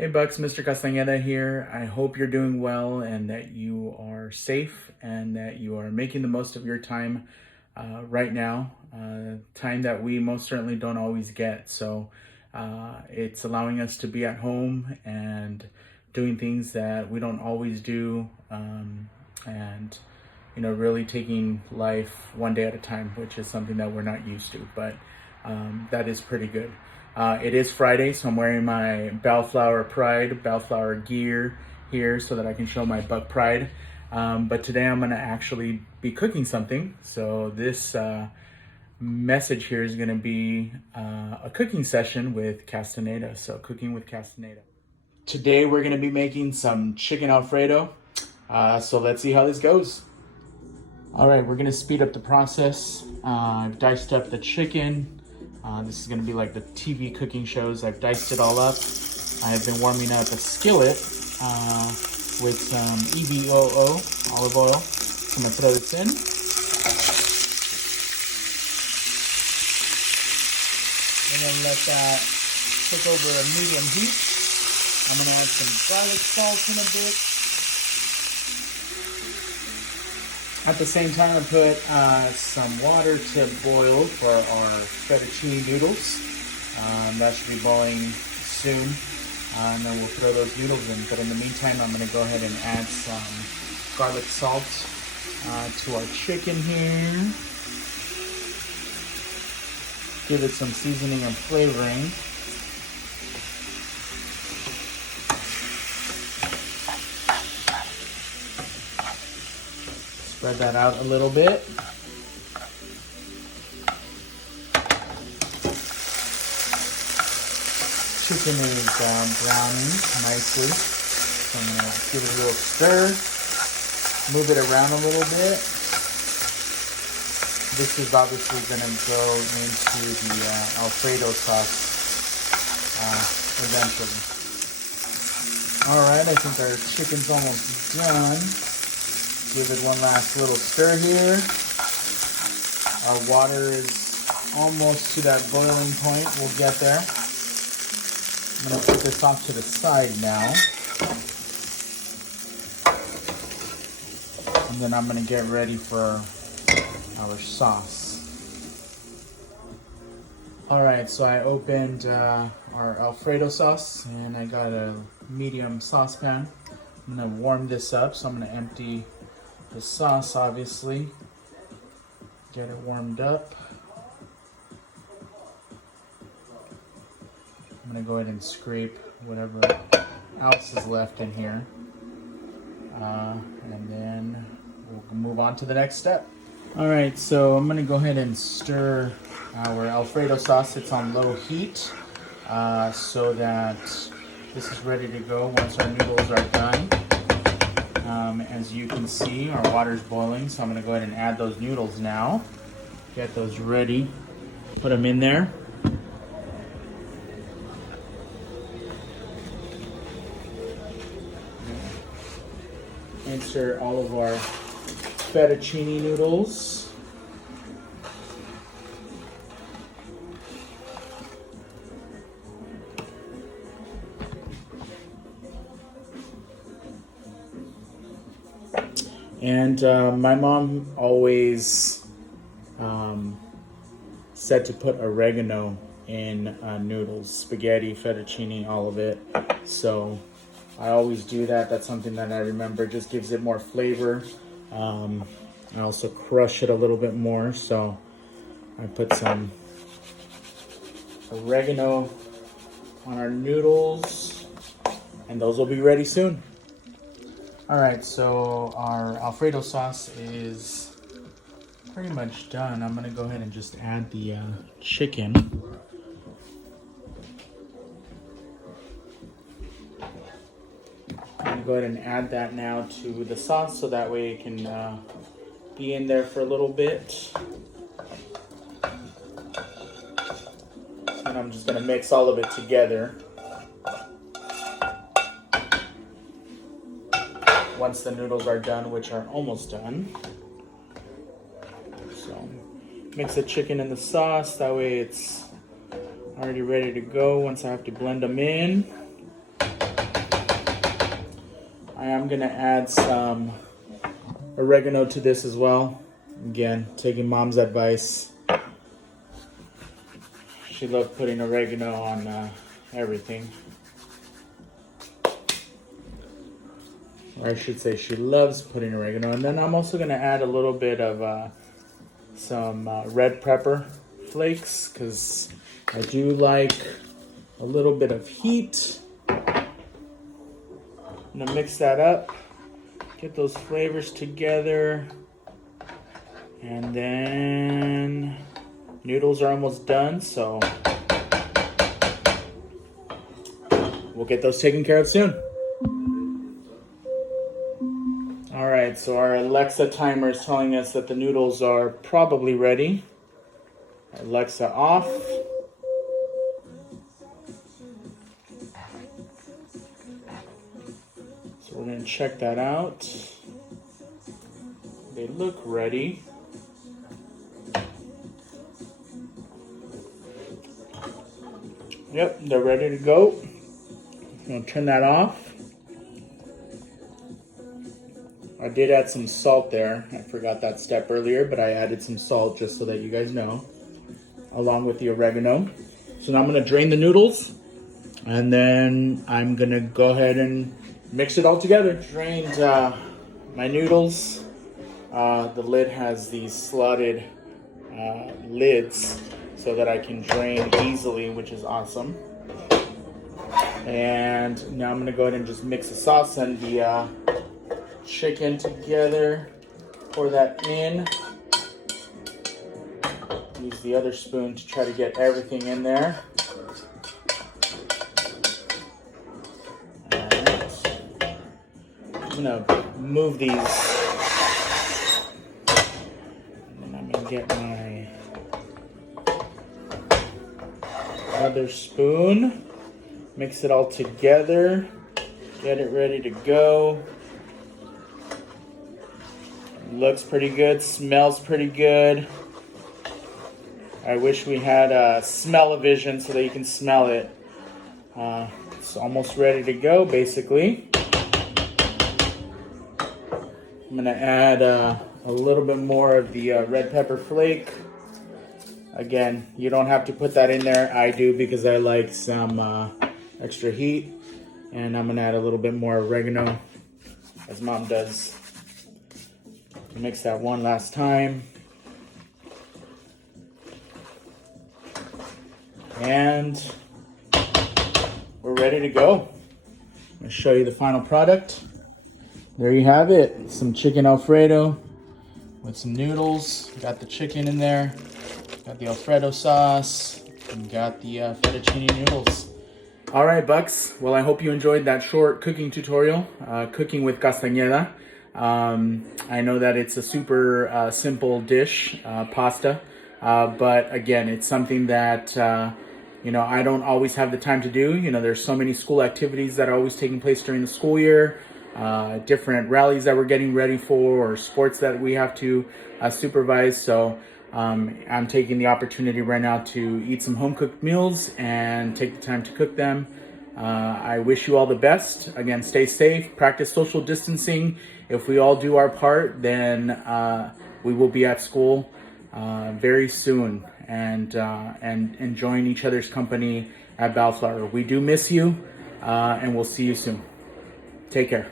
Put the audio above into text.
Hey Bucs, Mr. Castañeda here. I hope you're doing well and that you are safe and that you are making the most of your time right now. Time that we most certainly don't always get. So it's allowing us to be at home and doing things that we don't always do, and really taking life one day at a time, which is something that we're not used to. But that is pretty good. It is Friday, so I'm wearing my Bellflower gear here so that I can show my Buck pride. But today I'm going to actually be cooking something. So this message here is going to be a cooking session with Castañeda. So cooking with Castañeda. Today we're going to be making some Chicken Alfredo. So let's see how this goes. All right, we're going to speed up the process. I've diced up the chicken. This is going to be like the TV cooking shows. I've diced it all up. I've been warming up a skillet with some EVOO, olive oil. So I'm going to throw this in. And then let that cook over a medium heat. I'm going to add some garlic salt in a bit. At the same time, I put some water to boil for our fettuccine noodles. That should be boiling soon. And then we'll throw those noodles in. But in the meantime, I'm going to go ahead and add some garlic salt to our chicken here. Give it some seasoning and flavoring. Spread that out a little bit. Chicken is browning nicely. So I'm going to give it a little stir. Move it around a little bit. This is obviously going to go into the Alfredo sauce eventually. Alright, I think our chicken's almost done. Give it one last little stir here. Our water is almost to that boiling point. We'll get there. I'm going to put this off to the side now. And then I'm going to get ready for our sauce. Alright, so I opened our Alfredo sauce and I got a medium saucepan. I'm going to warm this up, so I'm going to empty the sauce, obviously. Get it warmed up. I'm gonna go ahead and scrape whatever else is left in here. And then we'll move on to the next step. All right, so I'm gonna go ahead and stir our Alfredo sauce. It's on low heat so that this is ready to go once our noodles are done. As you can see, our water is boiling, so I'm going to go ahead and add those noodles now. Get those ready. Put them in there. Insert all of our fettuccine noodles. And my mom always said to put oregano in noodles, spaghetti, fettuccine, all of it. So I always do that. That's something that I remember. Just gives it more flavor. I also crush it a little bit more. So I put some oregano on our noodles, and those will be ready soon. Alright, so our Alfredo sauce is pretty much done. I'm going to go ahead and just add the chicken. I'm going to go ahead and add that now to the sauce so that way it can be in there for a little bit. And I'm just going to mix all of it together. Once the noodles are done, which are almost done. So mix the chicken in the sauce, that way it's already ready to go once I have to blend them in. I am gonna add some oregano to this as well. Again, taking mom's advice. She loved putting oregano on everything. Or I should say she loves putting oregano. And then I'm also gonna add a little bit of some red pepper flakes, because I do like a little bit of heat. I'm gonna mix that up, get those flavors together, and then noodles are almost done, so we'll get those taken care of soon. All right, so our Alexa timer is telling us that the noodles are probably ready. Alexa off. So we're gonna check that out. They look ready. Yep, they're ready to go. I'm gonna turn that off. I did add some salt there. I forgot that step earlier, but I added some salt just so that you guys know, along with the oregano. So now I'm gonna drain the noodles, and then I'm gonna go ahead and mix it all together. Drained my noodles. The lid has these slotted lids so that I can drain easily, which is awesome. And now I'm gonna go ahead and just mix the sauce and the chicken together. Pour that in. Use the other spoon to try to get everything in there. Alright. I'm gonna move these. And then I'm gonna get my other spoon. Mix it all together. Get it ready to go. Looks pretty good, smells pretty good. I wish we had a smell-o-vision so that you can smell it. It's almost ready to go, basically. I'm gonna add a little bit more of the red pepper flake. Again, you don't have to put that in there. I do because I like some extra heat. And I'm gonna add a little bit more oregano, as mom does. Mix that one last time. And we're ready to go. I'm gonna show you the final product. There you have it. Some chicken Alfredo with some noodles. Got the chicken in there. Got the Alfredo sauce. And got the fettuccine noodles. All right, Bucs. Well, I hope you enjoyed that short cooking tutorial, cooking with Castañeda. I know that it's a super simple dish, pasta, but again, it's something that, I don't always have the time to do. There's so many school activities that are always taking place during the school year, different rallies that we're getting ready for, or sports that we have to supervise. So I'm taking the opportunity right now to eat some home-cooked meals and take the time to cook them. I wish you all the best. Again, stay safe, practice social distancing. If we all do our part, then we will be at school very soon and enjoying each other's company at Bellflower. We do miss you, and we'll see you soon. Take care.